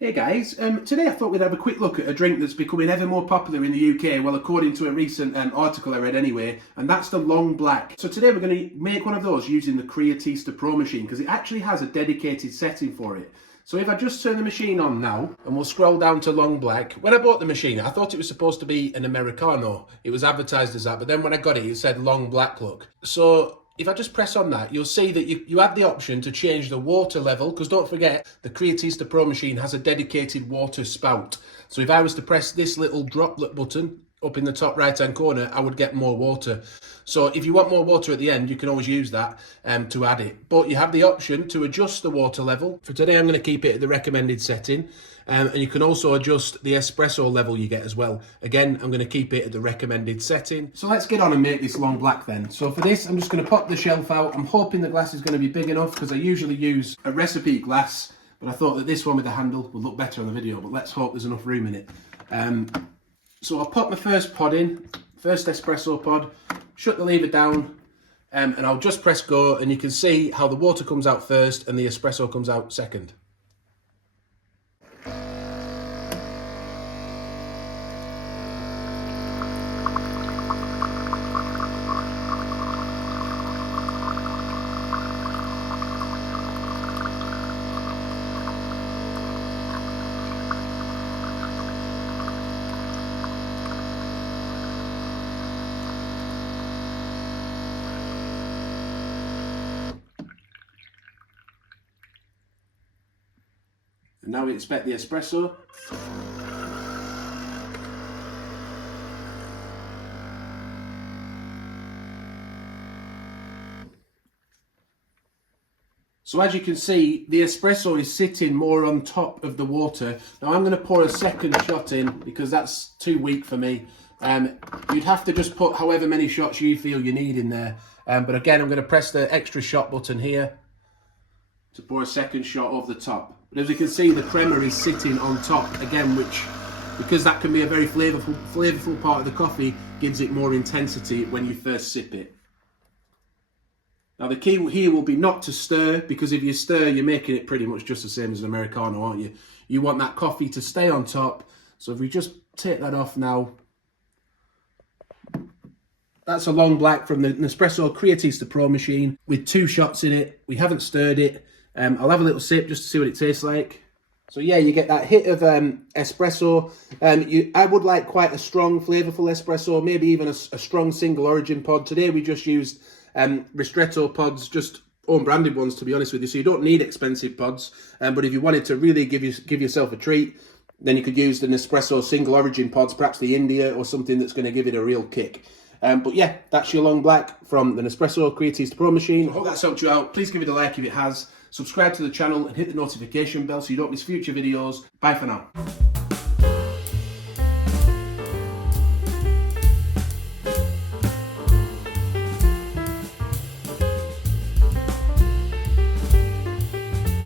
Hey guys, today I thought we'd have a quick look at a drink that's becoming ever more popular in the UK, well according to a recent article I read anyway, and that's the long black. So today we're going to make one of those using the Creatista Pro machine because it actually has a dedicated setting for it. So if I just turn the machine on now and we'll scroll down to long black. When I bought the machine I thought it was supposed to be an Americano, it was advertised as that, but then when I got it it said long black look. So if I just press on that, you'll see that you have the option to change the water level, because don't forget, the Creatista Pro machine has a dedicated water spout. So if I was to press this little droplet button up in the top right hand corner, I would get more water. So if you want more water at the end, you can always use that to add it. But you have the option to adjust the water level. For today, I'm going to keep it at the recommended setting. And you can also adjust the espresso level you get as well. Again, I'm going to keep it at the recommended setting. So let's get on and make this long black then. So for this, I'm just going to pop the shelf out. I'm hoping the glass is going to be big enough because I usually use a recipe glass, but I thought that this one with the handle would look better on the video, but let's hope there's enough room in it. So I'll pop my first pod in, first espresso pod, shut the lever down, and I'll just press go, and you can see how the water comes out first and the espresso comes out second. And now we expect the espresso. So as you can see, the espresso is sitting more on top of the water. Now I'm going to pour a second shot in because that's too weak for me. You'd have to just put however many shots you feel you need in there. But again, I'm going to press the extra shot button here to pour a second shot over the top. But as you can see, the crema is sitting on top again, which, because that can be a very flavorful part of the coffee, gives it more intensity when you first sip it. Now the key here will be not to stir, because if you stir, you're making it pretty much just the same as an Americano, aren't you? You want that coffee to stay on top. So if we just take that off now, that's a long black from the Nespresso Creatista Pro machine with 2 shots in it. We haven't stirred it. I'll have a little sip just to see what it tastes like. So yeah, you get that hit of espresso. I would like quite a strong, flavourful espresso, maybe even a strong single origin pod. Today we just used ristretto pods, just own branded ones to be honest with you, so you don't need expensive pods. But if you wanted to really give yourself a treat, then you could use the Nespresso single origin pods, perhaps the India or something that's going to give it a real kick. But yeah, that's your long black from the Nespresso Creatista Pro machine. I hope that's helped you out. Please give it a like if it has. Subscribe to the channel and hit the notification bell so you don't miss future videos. Bye for now.